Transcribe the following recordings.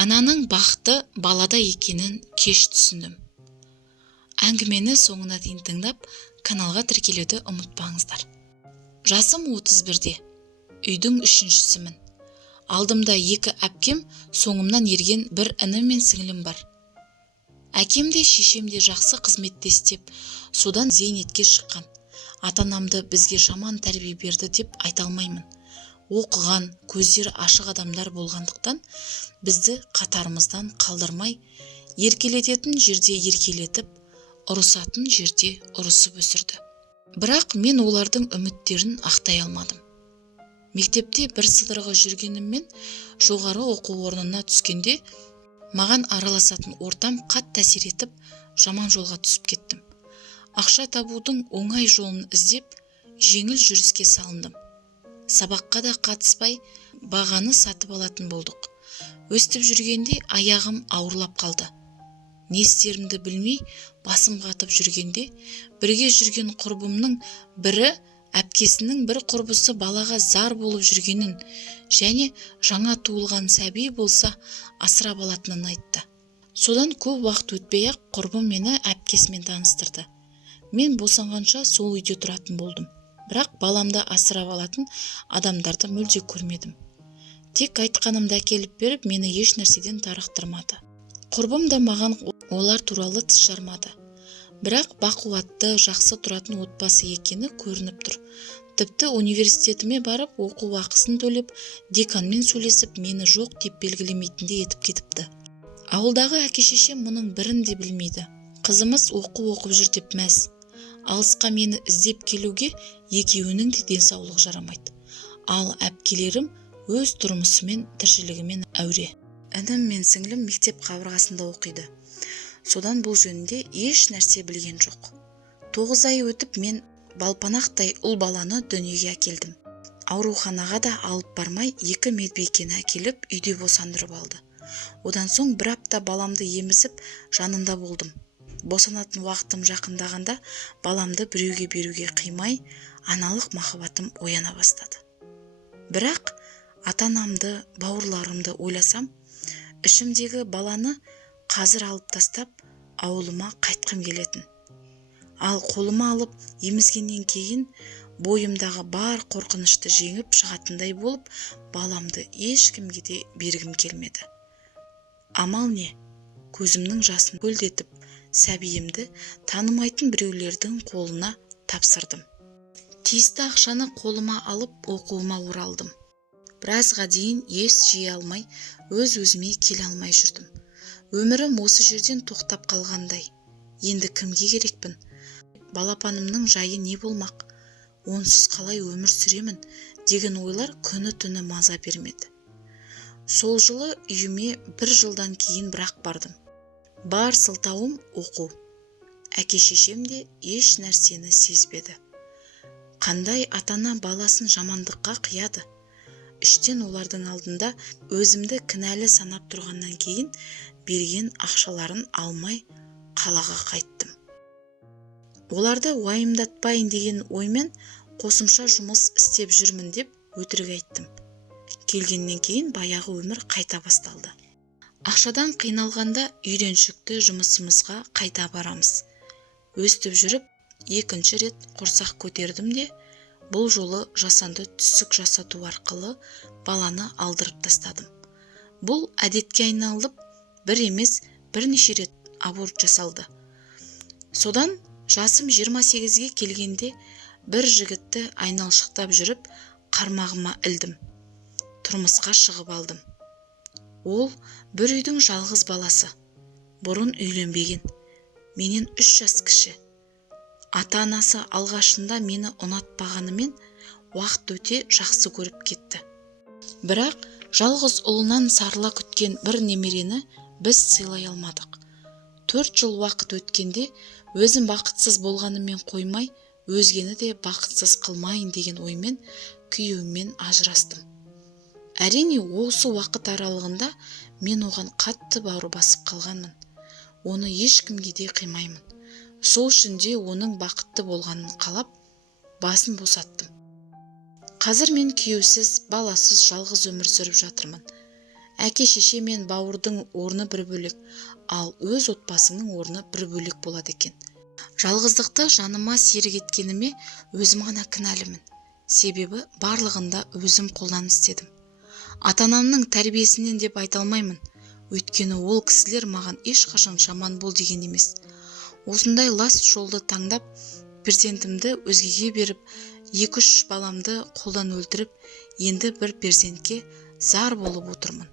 Ананың бақыты балада екенін кеш түсіндім. Әңгімені соңына дейін тыңдап, каналға тіркелуді ұмытпаңыздар. Жасым 31-де. Үйдің үшіншісімін. Алдымда 2 әпкем, соңымнан ерген бір іні мен сіңлім бар. Әкем де шешем де жақсы қызметте істеп, содан зейнетке шыққан. Ата-анамды бізге жаман тәрбие берді деп айта алмаймын. Оқыған, көздері ашық адамдар болғандықтан бізді қатарымыздан қалдырмай, еркелететін жерде еркелетіп, ұрысатын жерде ұрысып өсірді. Бірақ мен олардың үміттерін ақтай алмадым. Мектепте бір сыдырғы жүргеніммен жоғары оқу орнына түскенде маған араласатын ортам қатты әсер етіп, жаман жолға түсіп кеттім. Ақша табудың оңай жолын іздеп, жеңіл жүріске салындым. Сабаққа да қатыспай, бағаны сатып алатын болдық. Өстіп жүргенде аяғым ауырлап қалды. Не істерімді білмей, басым қатып жүргенде, бірге жүрген құрбымның бірі әпкесінің бір құрбысы балаға зар болып жүргенін және жаңа туылған сәби болса асырап алатынын айтты. Содан көп уақыт өтпей-ақ құрбым мені әпкесімен таныстырды. Мен босанғанша сол үйде тұратын болдым. Бірақ баламды асырап алатын адамдарды мүлде көрмедім. Тек айтқанымды әкеліп беріп, мені еш нәрседен тарықтырмады. Құрбым да маған олар туралы тіс жармады. Бірақ бақуатты, жақсы тұратын отбасы екені көрініп тұр. Тіпті университетіме барып, оқу ақысын төлеп, деканмен сөйлесіп, мені жоқ деп белгілемейтіндей етіп кетіпті. Ауылдағы әке-шешем мұның бірін де білмейді. Қызымыз оқып жүр деп мәз. Алысқа мені іздеп келуге екеуінің де денсаулық жарамайды. Ал әпкелерім өз тұрмысымен, тіршілігімен әуре. Інім мен сіңлім мектеп қабырғасында оқиды. Содан бұл жөнінде еш нәрсе білген жоқ. 9 ай өтіп мен балпанақтай ұл баланы дүниеге әкелдім. Ауруханаға да алып бармай 2 медбикені әкеліп үйде босандырып алды. Одан соң 1 апта баламды емізіп жанында болдым. Босанатын уақытым жақындағанда баламды біреуге беруге қимай, аналық махаббатым ояна бастады. Бірақ ата-анамды, бауырларымды ойласам, ішімдегі баланы қазір алып тастап, ауылыма қайтқым келетін. Ал қолыма алып емізгеннен кейін бойымдағы бар қорқынышты жеңіп шығатындай болып, баламды ешкімге де бергім келмеді. Амал не? Көзімнің жасын көлдетіп, сәбиімді танымайтын біреулердің қолына тапсырдым. Тиісті ақшаны қолыма алып оқуыма оралдым. Біразға дейін ес жия алмай, өз-өзіме келе алмай жүрдім. Өмірім осы жерден тоқтап қалғандай. Енді кімге керекпін? Балапанымның жайы не болмақ? Онсыз қалай өмір сүремін деген ойлар күні-түні маза бермеді. Сол жылы үйіме 1 жылдан кейін бірақ бардым. Бар сылтауым оқу. Әке-шешем де еш нәрсені сезбеді. Қандай ата-ана баласын жамандыққа қияды? Іштен олардың алдында өзімді кінәлі санап тұрғаннан кейін берген ақшаларын алмай қалаға қайттым. Оларды уайымдатпайын деген оймен қосымша жұмыс істеп жүрмін деп өтірік айттым. Келгеннен кейін баяғы өмір қайта басталды. Ақшадан қиналғанда үйреншікті жұмысымызға қайта барамыз. Өстіп жүріп, 2-ші рет құрсақ көтердім де, бұл жолы жасанды түсік жасату арқылы баланы алдырып тастадым. Бұл әдетке айналып, бір емес, бірнеше рет аборт жасалды. Содан жасым 28-ге келгенде бір жігітті айналшықтап жүріп, қармағыма ілдім. Тұрмысқа шығып алдым. Ол бір үйдің жалғыз баласы. Бұрын үйленбеген. Менен 3 жас кіші. Ата-анасы алғашында мені ұнатпағанымен, уақыт өте жақсы көріп кетті. Бірақ жалғыз ұлынан сарыла күткен бір немерені біз сыйлай алмадық. 4 жыл уақыт өткенде өзім бақытсыз болғанымен қоймай, өзгені де бақытсыз қылмайын деген оймен күйеуіммен ажырастым. Әрине, осы уақыт аралығында мен оған қатты бауыр басып қалғанмын. Оны ешкімге де қимаймын. Сол үшін де оның бақытты болғанын қалап, басын босаттым. Қазір мен күйеусіз, баласыз жалғыз өмір сүріп жатырмын. Әке шеше мен бауырдың орны бір бөлек, ал өз отбасыңның орны бір бөлек болады екен. Жалғыздықты жаныма серік еткеніме өзім ғана кінәлімін. Себебі барлығында өзім қолдан істедім. Ата-анамның тәрбиесінен деп айта алмаймын. Өйткені ол кісілер маған ешқашан жаман бол деген емес. Осындай лас жолды таңдап, перзентімді өзгеге беріп, 2-3 баламды қолдан өлтіріп, енді бір перзентке зар болып отырмын.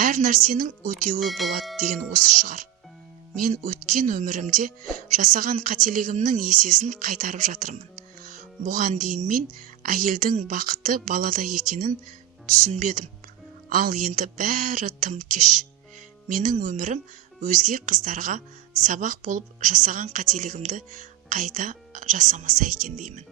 Әр нәрсенің өтеуі болады деген осы шығар. Мен өткен өмірімде жасаған қателігімнің есесін қайтарып жатырмын. Бұған дейін мен әйелдің бақыты балада екенін түсінбедім. Ал енді бәрі тым кеш. Менің өмірім өзге қыздарға сабақ болып жасаған қателігімді қайта жасамаса екен деймін.